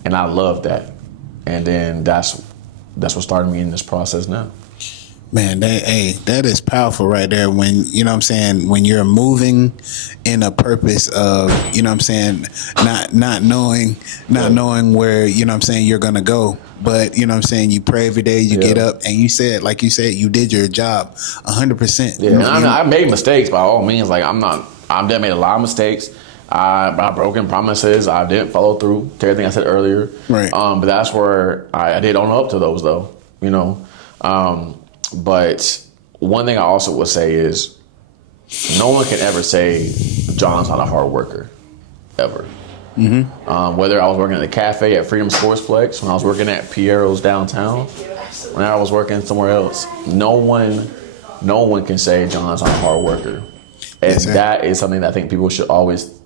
and I love that. And then that's what started me in this process now. Man, that is powerful right there. When, you know what I'm saying, when you're moving in a purpose of, you know what I'm saying, not knowing where, you know what I'm saying, you're going to go. But, you know what I'm saying, you pray every day, you get up, and you said, like you said, you did your job 100%. Yeah, and I made mistakes by all means. Like, I made a lot of mistakes. I broken promises. I didn't follow through to everything I said earlier. Right. But that's where I did own up to those, though, you know. But one thing I also would say is no one can ever say John's not a hard worker, ever. Mm-hmm. Whether I was working at the cafe at Freedom Sportsplex, when I was working at Piero's downtown, when I was working somewhere else, no one can say John's not a hard worker. And that is something that I think people should always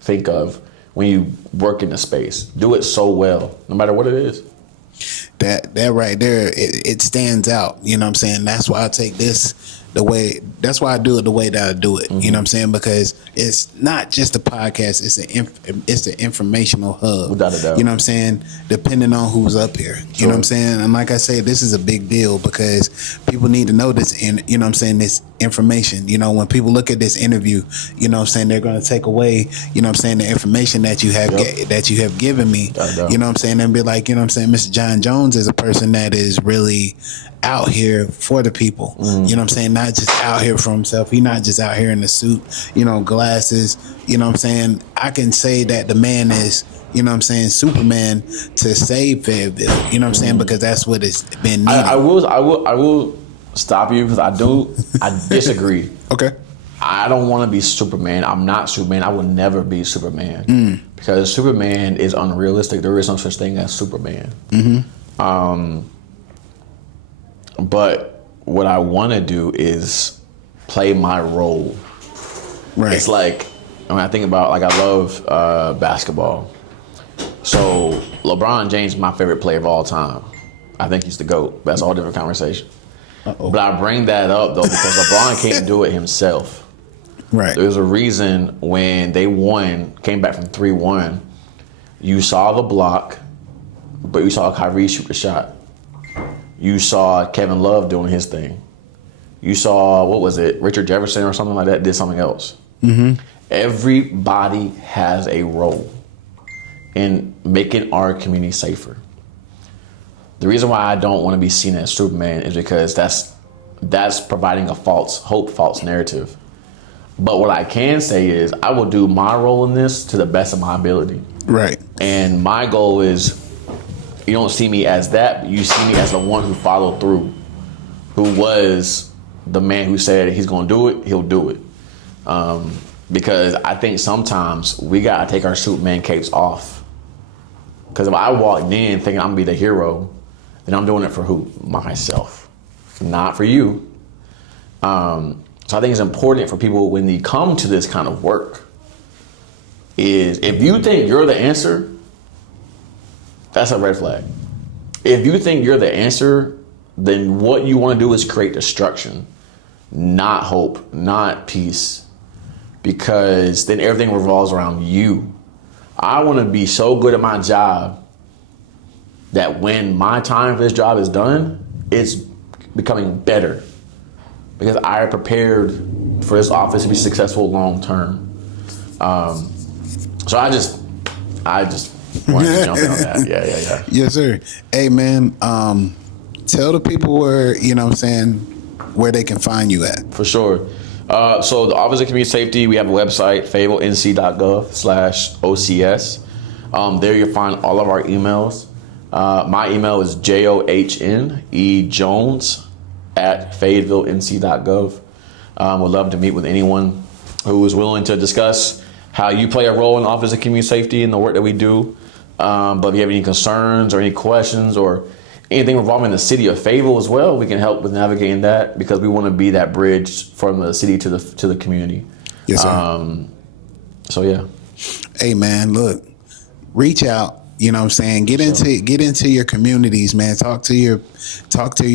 think of when you work in the space. Do it so well, no matter what it is. That right there, it stands out. You know what I'm saying? That's why I take this that's why I do it the way that I do it. Mm-hmm. You know what I'm saying? Because it's not just a podcast, it's the informational hub. Without a doubt. You know what I'm saying? Depending on who's up here. Sure. You know what I'm saying? And like I say, this is a big deal because people need to know this, you know what I'm saying, this information. You know, when people look at this interview, you know what I'm saying, they're going to take away, you know what I'm saying, the information that you have that you have given me. You know what I'm saying? And be like, you know what I'm saying, Mr. John Jones is a person that is really out here for the people. You know what I'm saying? Not just out here for himself. He's not just out here in the suit, you know, glasses. You know what I'm saying? I can say that the man is, you know what I'm saying, Superman to save Fayetteville. You know what I'm saying? Because that's what it's been needed. I will stop you because I disagree. Okay. I don't want to be Superman. I'm not Superman. I will never be Superman because Superman is unrealistic. There is no such thing as Superman. But what I want to do is play my role. Right. It's like, when I think about, like, I love basketball. So LeBron James is my favorite player of all time. I think he's the GOAT. That's a whole different conversation. Uh-oh. But I bring that up, though, because LeBron can't do it himself. Right. There's a reason when they came back from 3-1, you saw the block, but you saw Kyrie shoot the shot. You saw Kevin Love doing his thing. You saw, what was it, Richard Jefferson or something like that did something else. Mm-hmm. Everybody has a role in making our community safer. The reason why I don't want to be seen as Superman is because that's providing a false hope, false narrative. But what I can say is I will do my role in this to the best of my ability. Right. And my goal is, you don't see me as that, but you see me as the one who followed through, who was the man who said he's going to do it, he'll do it. Because I think sometimes we got to take our Superman capes off. Because if I walked in thinking I'm going to be the hero, then I'm doing it for who? Myself. Not for you. So I think it's important for people when they come to this kind of work is if you think you're the answer, that's a red flag. If you think you're the answer, then what you want to do is create destruction, not hope, not peace, because then everything revolves around you. I want to be so good at my job that when my time for this job is done, it's becoming better because I prepared for this office to be successful long term. So I just wanted to jump in on that. Yeah. Yes, sir. Hey, man, tell the people where, you know what I'm saying, where they can find you at. For sure. So the Office of Community Safety, we have a website, fayetteville.nc.gov/OCS. There you'll find all of our emails. My email is johnejones@fayetteville.nc.gov. Would love to meet with anyone who is willing to discuss how you play a role in the Office of Community Safety and the work that we do. But if you have any concerns or any questions or anything involving the city of Fayetteville as well, we can help with navigating that because we want to be that bridge from the city to the community. Yes, sir. So yeah. Hey, man, look, reach out. You know what I'm saying? Get into your communities, man. Talk to your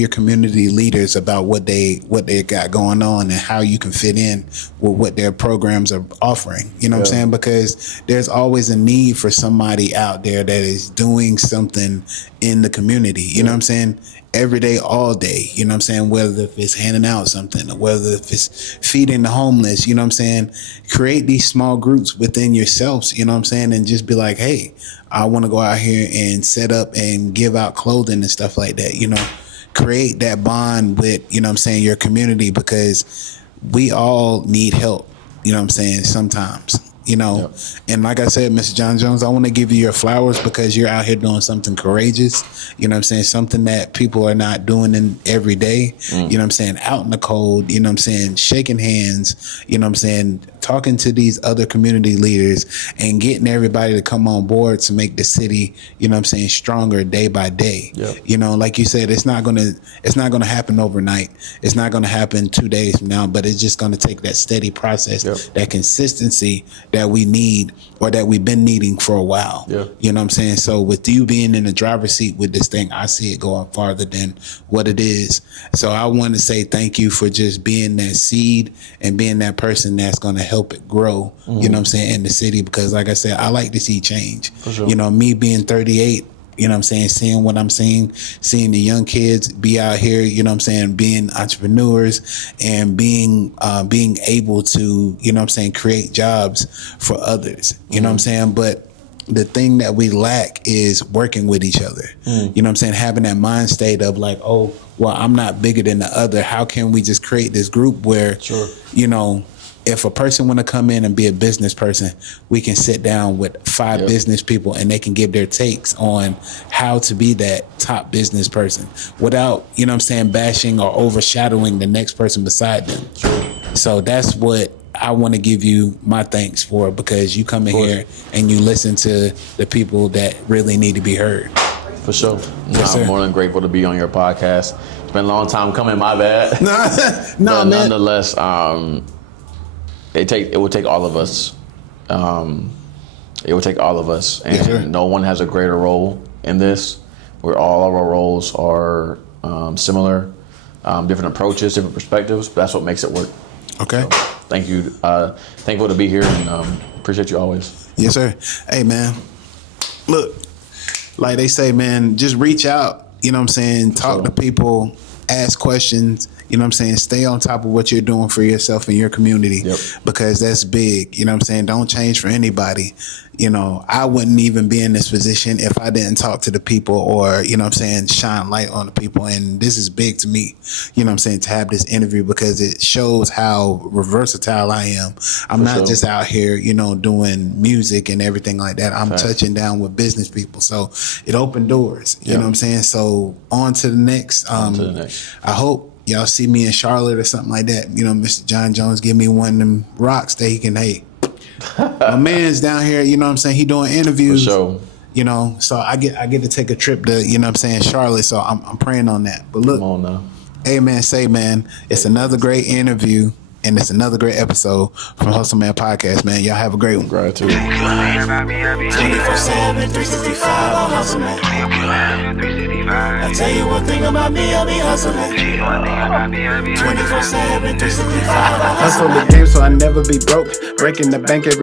community leaders about what they got going on and how you can fit in with what their programs are offering. You know what I'm saying? Because there's always a need for somebody out there that is doing something in the community. You know what I'm saying? Every day, all day, you know what I'm saying? Whether if it's handing out something or whether if it's feeding the homeless, you know what I'm saying? Create these small groups within yourselves, you know what I'm saying? And just be like, hey, I want to go out here and set up and give out clothing and stuff like that, you know? Create that bond with, you know what I'm saying, your community, because we all need help, you know what I'm saying, sometimes. You know, and like I said, Mr. John Jones, I want to give you your flowers because you're out here doing something courageous. You know what I'm saying? Something that people are not doing in every day. You know what I'm saying? Out in the cold, you know what I'm saying? Shaking hands, you know what I'm saying? Talking to these other community leaders and getting everybody to come on board to make the city, you know what I'm saying, stronger day by day. You know, like you said, it's not gonna happen overnight. It's not gonna happen 2 days from now, but it's just gonna take that steady process, that consistency that we need or that we've been needing for a while. You know what I'm saying? So with you being in the driver's seat with this thing, I see it going farther than what it is. So I want to say thank you for just being that seed and being that person that's going to help it grow, you know what I'm saying, in the city. Because like I said, I like to see change. You know, me being 38, you know what I'm saying, seeing what I'm seeing the young kids be out here, you know what I'm saying, being entrepreneurs and being able to, you know what I'm saying, create jobs for others, you know what I'm saying. But the thing that we lack is working with each other. You know what I'm saying? Having that mind state of like, oh, well, I'm not bigger than the other. How can we just create this group where, you know, if a person want to come in and be a business person, we can sit down with 5 business people and they can give their takes on how to be that top business person without, you know what I'm saying, bashing or overshadowing the next person beside them. So that's what I want to give you my thanks for, because you come in here and you listen to the people that really need to be heard. For sure. I'm more than grateful to be on your podcast. It's been a long time coming, my bad. No, man. Nonetheless, it will take all of us. It will take all of us, and no one has a greater role in this. Where all of our roles are similar, different approaches, different perspectives. But that's what makes it work. Okay. So, thank you. Thankful to be here, and appreciate you always. Yes, sir. Hey, man. Look, like they say, man, just reach out. You know what I'm saying? Talk to people, ask questions. You know what I'm saying? Stay on top of what you're doing for yourself and your community, because that's big. You know what I'm saying? Don't change for anybody. You know, I wouldn't even be in this position if I didn't talk to the people or, you know what I'm saying, shine light on the people. And this is big to me, you know what I'm saying, to have this interview, because it shows how versatile I am. I'm not just out here, you know, doing music and everything like that. I'm touching down with business people. So it opened doors, you know what I'm saying? So on to the next. I hope y'all see me in Charlotte or something like that. You know, Mr. John Jones give me one of them rocks that he can, hey, my man's down here, you know what I'm saying? He doing interviews. For sure. You know, so I get to take a trip to, you know what I'm saying, Charlotte. So I'm praying on that. But look, come on now. Hey man, it's another great interview. And it's another great episode from Hustle Man Podcast, man. Y'all have a great one. Gratitude. 24/7, 365, I'm Hustle Man. I tell you one thing about me, I be hustling. 24/7, 365, I'm hustle the game so I never be broke. Breaking the bank every